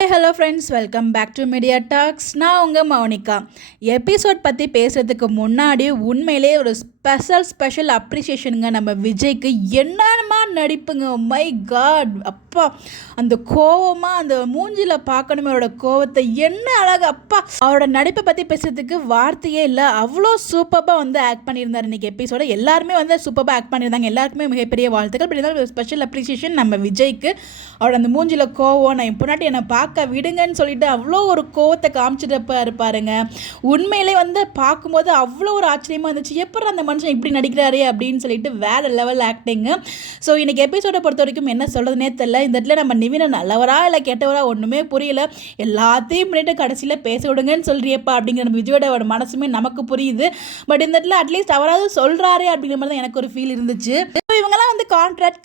Hello friends, welcome back to media talks. நான் உங்கள் Mounika. Episode பற்றி பேசுகிறதுக்கு முன்னாடி உண்மையிலே ஒரு ஸ்பெஷல் அப்ரிசியேஷனுங்க நம்ம விஜய்க்கு. என்னமா நடிப்புங்க, மை காட். அப்பா, அந்த கோவமாக அந்த மூஞ்சியில் பார்க்கணுமே அவரோட கோவத்தை, என்ன அழகு. அப்பா, அவரோட நடிப்பை பற்றி பேசுகிறதுக்கு வார்த்தையே இல்லை. அவ்வளோ சூப்பராக வந்து ஆக்ட் பண்ணியிருந்தார் இன்றைக்கி எபிசோட. எல்லாருமே வந்து சூப்பராக ஆக்ட் பண்ணியிருந்தாங்க. எல்லாருக்குமே மிகப்பெரிய வாழ்த்துக்கள். இப்படி இருந்தாலும் ஒரு ஸ்பெஷல் அப்ரிசியேஷன் நம்ம விஜய்க்கு. அவரோட அந்த மூஞ்சியில் கோவம், நான் என் பொன்னாட்டி என்னை பார்க்க விடுங்கன்னு சொல்லிட்டு அவ்வளோ ஒரு கோவத்தை காமிச்சிட்டு இருப்பாருங்க. உண்மையிலே வந்து பார்க்கும்போது அவ்வளோ ஒரு ஆச்சரியமாக இருந்துச்சு. எப்படி அந்த மனுஷன் இப்படி நடிக்கிறாரு அப்படின்னு சொல்லிட்டு வேறு லெவல் ஆக்டிங்கு. ஸோ இன்றைக்கி எபிசோடை பொறுத்த வரைக்கும் என்ன சொல்கிறதுனே தெரியல. இந்த இடத்துல நம்ம நிவினை நல்லவரா இல்லை கெட்டவரா ஒன்றுமே புரியல. எல்லாத்தையும் பண்ணிட்டு கடைசியில் பேச விடுங்கன்னு சொல்கிறியப்பா அப்படிங்கிற நம்ம விஜயோட மனசுமே நமக்கு புரியுது. பட் இந்த இடத்துல அட்லீஸ்ட் அவராவது சொல்கிறாரே அப்படிங்கிற மாதிரி தான் எனக்கு ஒரு ஃபீல் இருந்துச்சு. இவங்கெல்லாம் வந்து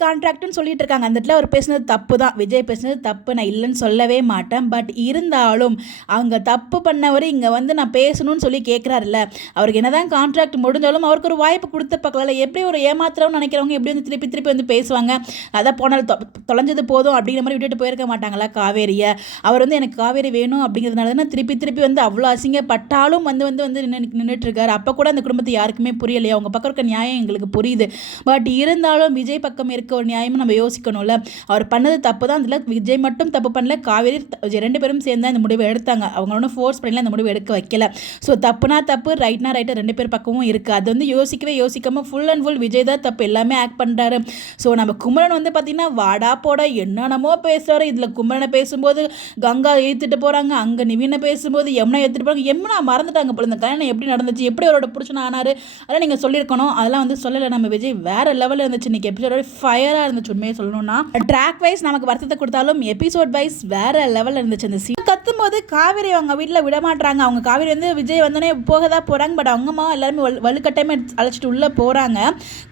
கான்ட்ராக்ட்னு சொல்லிட்டு இருக்காங்க. அந்த இடத்துல அவர் பேசுனது தப்பு தான், விஜய் பேசுனது தப்பு, நான் இல்லைன்னு சொல்லவே மாட்டேன். பட் இருந்தாலும் அவங்க தப்பு பண்ணவர் இங்கே வந்து நான் பேசணும்னு சொல்லி கேட்குறாருல்ல, அவருக்கு என்னதான் கான்ட்ராக்ட் முடிஞ்சாலும் அவருக்கு ஒரு வாய்ப்பு கொடுத்து பார்க்கல. எப்படி ஒரு ஏமாத்திரம்னு நினைக்கிறவங்க எப்படி வந்து திருப்பி வந்து பேசுவாங்க. அதான் போனால் தொலைஞ்சது போதும் அப்படிங்கிற மாதிரி விட்டுட்டு போயிருக்க மாட்டாங்களா காவேரியை. அவர் வந்து எனக்கு காவேரி வேணும் அப்படிங்கிறதுனால தான் திருப்பி வந்து அவ்வளோ அசிங்கப்பட்டாலும் வந்து நின்றுட்டு இருக்காரு. அப்போ கூட அந்த குடும்பத்தை யாருக்குமே புரியலையா. அவங்க பக்கம் இருக்க நியாயம் எங்களுக்கு புரியுது. பட் இருந்தாலும் விஜய் பக்கம் இருக்க ஒரு நியாயமும் நம்ம யோசிக்கணும்ல. அவர் பண்ணது தப்பு தான். அதில் விஜய் மட்டும் தப்பு பண்ணல, காவேரி ரெண்டு பேரும் சேர்ந்து இந்த முடிவை எடுத்தாங்க. அவங்க ஒன்றும் ஃபோர்ஸ் பண்ணல, இந்த முடிவை எடுக்க வைக்கல. ஸோ தப்புனா தப்பு, ரைட்னா ரைட்டு, ரெண்டு பேர் பக்கமும் இருக்குது. அது வந்து யோசிக்காமல் ஃபுல் அண்ட் ஃபுல் விஜய் தான் தப்பு, எல்லாமே ஆக்ட் பண்ணுறாரு. ஸோ நம்ம குமரன் வந்து பார்த்திங்கன்னா வாடா போட என்னென்னமோ பேசுகிறாரு. இதில் குமரனை பேசும்போது கங்கா ஏற்றிட்டு போகிறாங்க, அங்கே நிவினை பேசும்போது யமுனா ஏற்றிட்டு போகிறாங்க. யமுனா மறந்துட்டாங்க போல, இந்த கல்யாணம் எப்படி நடந்துச்சு, எப்படி அவரோட புருஷன் ஆனார், அதெல்லாம் நீங்கள் சொல்லியிருக்கணும். அதெல்லாம் வந்து சொல்லலை நம்ம விஜய். வேறு லெவலில் இருந்துச்சு இன்றைக்கி எபிசோட, ஃபயராக இருந்துச்சு உண்மையை சொல்லணும்னா. ட்ராக் வைஸ் நமக்கு வருத்தத்தை கொடுத்தாலும் எபிசோட் வைஸ் வேறு லெவலில் இருந்துச்சு. அந்த சீன் கத்தும்போது காவேரி அவங்க வீட்டில் விட மாட்டாங்க. அவங்க காவேரி வந்து விஜய் வந்தோடனே போக தான் போகிறாங்க. பட் அவங்கம்மா எல்லாருமே வலுக்கட்டாயமே அழைச்சிட்டு உள்ளே போகிறாங்க.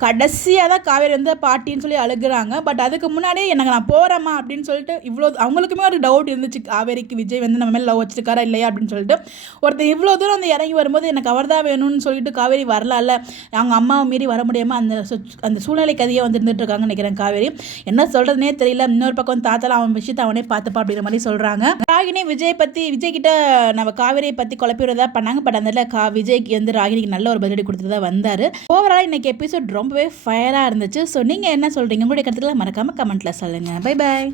கடைசியாக தான் காவேரி வந்து பாட்டின்னு சொல்லி அழுகுறாங்க. பட் அதுக்கு முன்னாடியே எனக்கு நான் போகிறேம்மா அப்படின்னு சொல்லிட்டு இவ்வளோ அவங்களுக்குமே ஒரு டவுட் இருந்துச்சு காவேரிக்கு, விஜய் வந்து நம்ம மேலே லவ் வச்சிருக்காரா இல்லையா அப்படின்னு சொல்லிட்டு. ஒருத்தர் இவ்வளோ தூரம் வந்து இறங்கி வரும்போது எனக்கு அவர் தான் வேணும்னு சொல்லிட்டு காவேரி வரலாம்ல, அவங்க அம்மாவை மீறி வர முடியாமல் அந்த சூழ்நிலை கதையை வந்து இருந்துட்டு இருக்காங்கன்னு நினைக்கிறேன் காவேரி. என்ன சொல்கிறதுனே தெரியல. இன்னொரு பக்கம் தாத்தால அவன் விஷயத்தை அவனே பார்த்துப்பா அப்படிங்கிற மாதிரி சொல்கிறாங்க. ராகினி விஜய் கிட்ட நம்ம காவேரியை பற்றி குழப்பிடுறதா பண்ணாங்க. பட் அந்த விஜய்க்கு வந்து ராகினிக்கு நல்ல ஒரு பதிலடி கொடுத்துட்டு தான் வந்தார். ஓவரால் இன்னைக்கு எபிசோட் ரொம்பவே ஃபயராக இருந்துச்சு. ஸோ நீங்கள் என்ன சொல்கிறீங்க? உங்களுடைய கருத்துக்களை மறக்காமல் கமெண்ட்டில் சொல்லுங்கள். Bye bye.